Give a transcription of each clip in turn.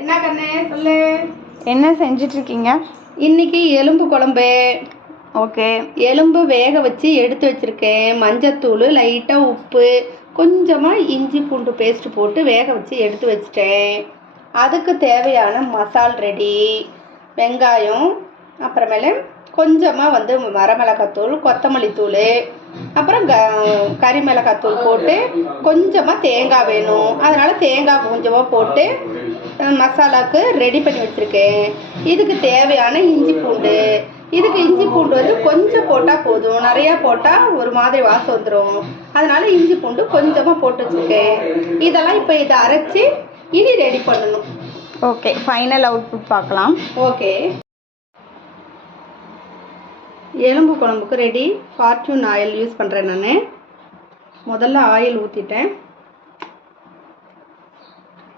என்ன கண்ணே சொல்லு. என்ன செஞ்சிட்டு இருக்கீங்க? இன்னைக்கு எலும்பு குழம்பு. ஓகே. எலும்பு வேக வச்சு எடுத்து வச்சிருக்கேன். மஞ்சத்தூள், லைட்டாக உப்பு, கொஞ்சமாக இஞ்சி பூண்டு பேஸ்ட் போட்டு வேக வச்சு எடுத்து வச்சிட்டேன். அதுக்கு தேவையான மசால் ரெடி. வெங்காயம், அப்புறமேல கொஞ்சமாக வரமிளகாத்தூள், கொத்தமல்லி தூள், அப்புறம் கறி மிளகாத்தூள் போட்டு கொஞ்சமாக தேங்காய் வேணும். அதனால் தேங்காய் கொஞ்சமாக போட்டு மசாலாவுக்கு ரெடி பண்ணி வச்சுருக்கேன். இதுக்கு தேவையான இஞ்சி பூண்டு. இதுக்கு இஞ்சி பூண்டு கொஞ்சம் போட்டால் போதும், நிறையா போட்டால் ஒரு மாதிரி வாசம் வந்துடும். அதனால் இஞ்சி பூண்டு கொஞ்சமாக போட்டு வச்சுருக்கேன். இதெல்லாம் இப்போ இதை அரைச்சி இனி ரெடி பண்ணணும். ஓகே, ஃபைனல் அவுட்புட் பார்க்கலாம். ஓகே, எலும்பு குழம்புக்கு ரெடி. ஃபார்ச்சூன் ஆயில் யூஸ் பண்ணுறேன் நான். முதல்ல ஆயில் ஊற்றிட்டேன்.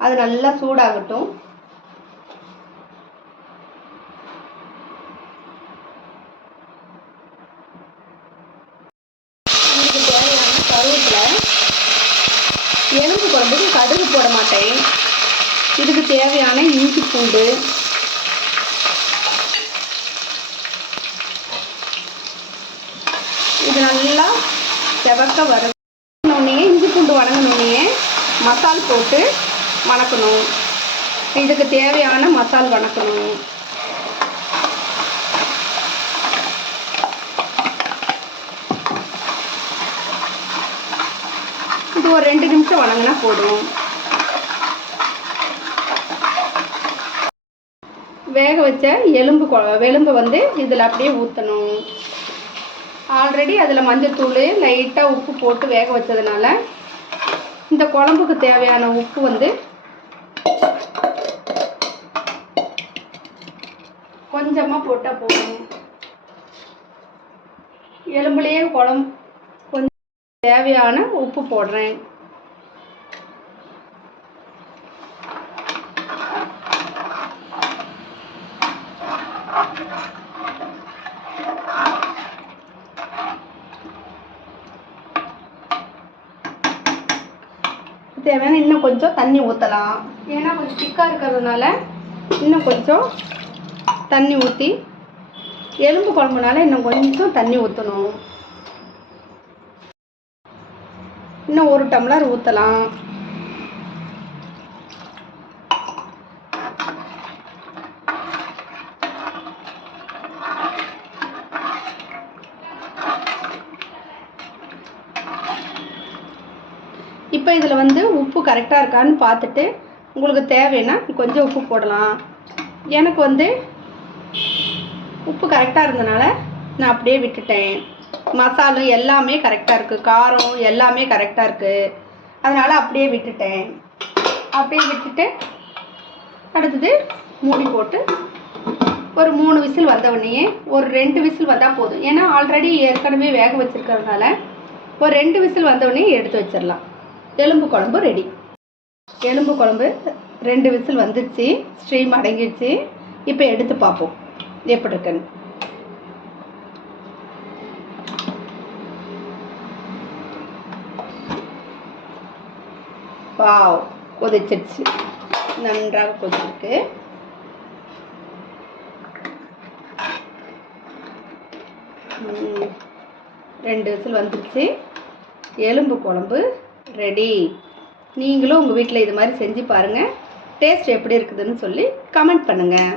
அது நல்லா சூடாகட்டும். இதுக்கு தேவையான கருவேப்பிலை. எலும்பு குழம்புக்கு கடுகு போட மாட்டேன். இதுக்கு தேவையான இஞ்சி பூண்டு, இது நல்லா செவக்க வரணுன்னே இஞ்சி பூண்டு வணங்கணுன்னே மசால் போட்டு வணக்கணும். இதுக்கு தேவையான மசால் வணக்கணும். இது ஒரு 2 நிமிஷம் வணங்கினா போதும். வேக வச்ச எலும்பு இதில் அப்படியே ஊற்றணும். ஆல்ரெடி அதில் மஞ்சத்தூள், லைட்டாக உப்பு போட்டு வேக வச்சதுனால இந்த குழம்புக்கு தேவையான உப்பு கொஞ்சமாக போட்டால் போதும். எலும்புலேயே குழம்பு கொஞ்சம் தேவையான உப்பு போடுறேன். தேவையான இன்னும் கொஞ்சம் தண்ணி ஊற்றலாம். ஏன்னா கொஞ்சம் திக்காக இருக்கிறதுனால இன்னும் கொஞ்சம் தண்ணி ஊற்றி, எலும்பு குழம்புனால இன்னும் கொஞ்சம் தண்ணி ஊற்றணும். இன்னும் 1 டம்ளர் ஊற்றலாம். இப்போ இதில் உப்பு கரெக்டாக இருக்கான்னு பார்த்துட்டு உங்களுக்கு தேவைன்னா கொஞ்சம் உப்பு போடலாம். எனக்கு உப்பு கரெக்டாக இருந்தனால நான் அப்படியே விட்டுட்டேன். மசாலும் எல்லாமே கரெக்டாக இருக்குது, காரம் எல்லாமே கரெக்டாக இருக்குது. அதனால் அப்படியே விட்டுட்டேன். அப்படியே விட்டுட்டு அடுத்தது மூடி போட்டு ஒரு 3 விசில் வந்தவுடனே, ஒரு 2 விசில் வந்தால் போதும். ஏன்னா ஆல்ரெடி ஏற்கனவே வேக வச்சுருக்கிறதுனால ஒரு 2 விசில் வந்தவுடனே எடுத்து வச்சிடலாம். எலும்பு குழம்பு ரெடி. எலும்பு குழம்பு 2 விசில் வந்துடுச்சு, ஸ்ட்ரீம் அடங்கிடுச்சு. இப்போ எடுத்து பார்ப்போம் எப்படி இருக்குன்னு. வாவ், கொதிச்சிடுச்சு, நன்றாக கொதிச்சிருக்கு. ரெண்டு விசில் வந்துடுச்சு. எலும்பு குழம்பு ரெடி. நீங்களும் உங்கள் வீட்டில் இது மாதிரி செஞ்சு பாருங்கள். டேஸ்ட் எப்படி இருக்குதுன்னு சொல்லி கமெண்ட் பண்ணுங்கள்.